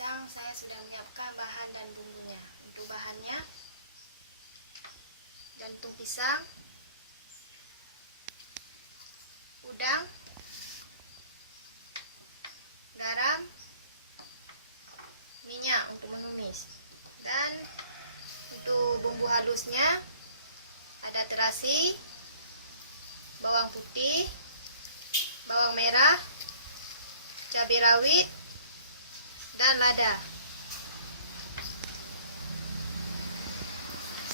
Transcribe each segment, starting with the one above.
pisang saya sudah menyiapkan bahan dan bumbunya. Untuk bahannya, jantung pisang, udang, garam, minyak untuk menumis. Dan untuk bumbu halusnya ada terasi, bawang putih, bawang merah, cabai rawit, dan lada.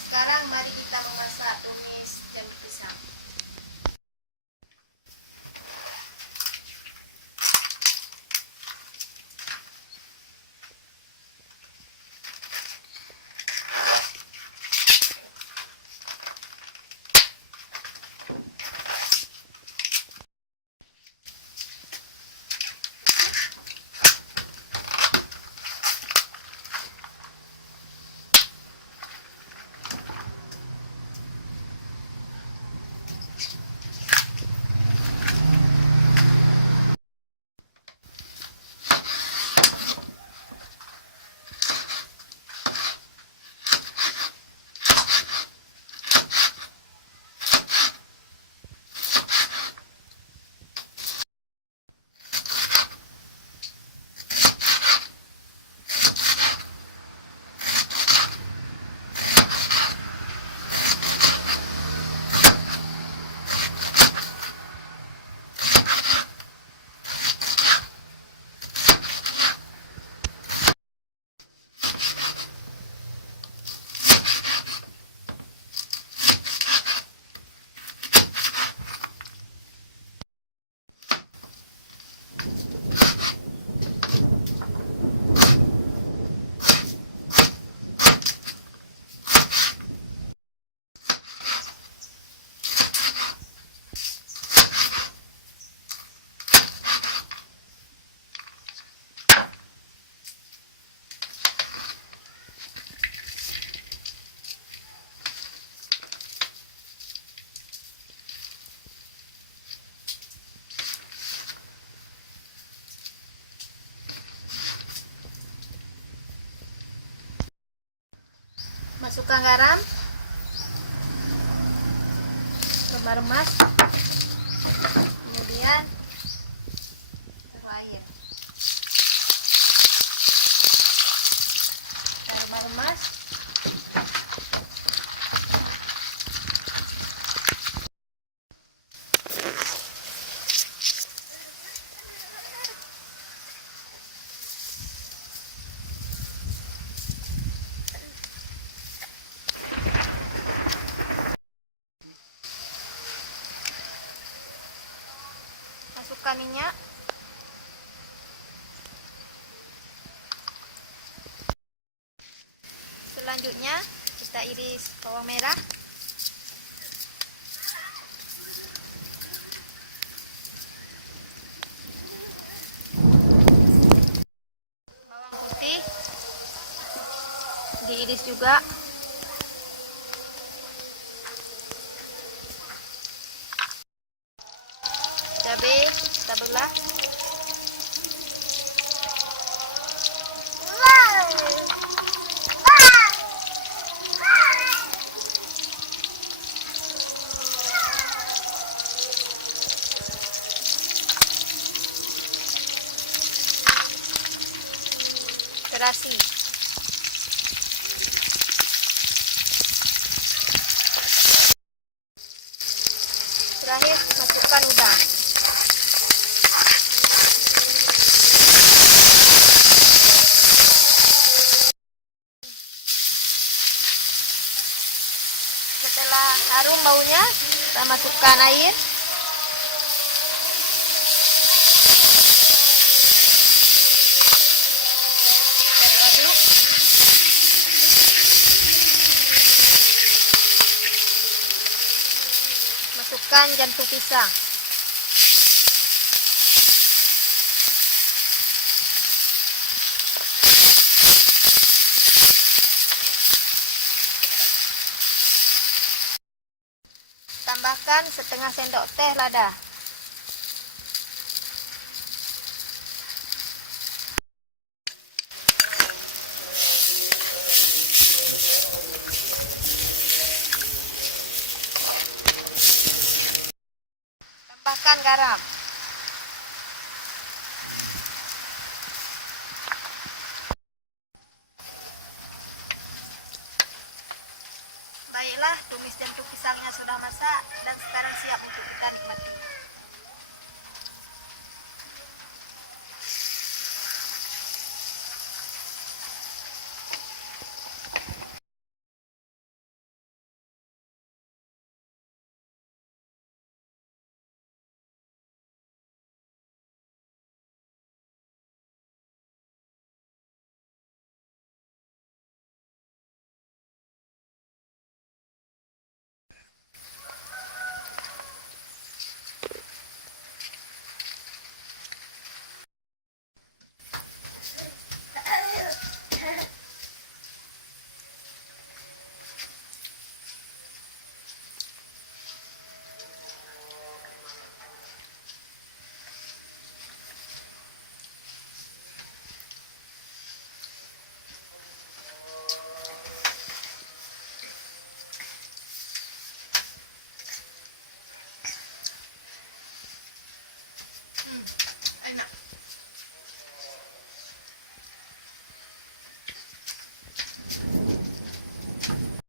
Sekarang mari kita memasak tumis jantung pisang. Masukkan garam, remas-remas, kemudian taruh air, remas-remas, masukkan minyak, selanjutnya kita iris bawang merah, bawang putih diiris juga, cabai kita belah, terasi, terakhir masukkan udang. Setelah harum baunya, kita masukkan air. Masukkan jantung pisang. Tambahkan setengah sendok teh lada. tambahkan garam. Baiklah, tumis jantung pisangnya sudah masak dan sekarang siap untuk kita nikmati.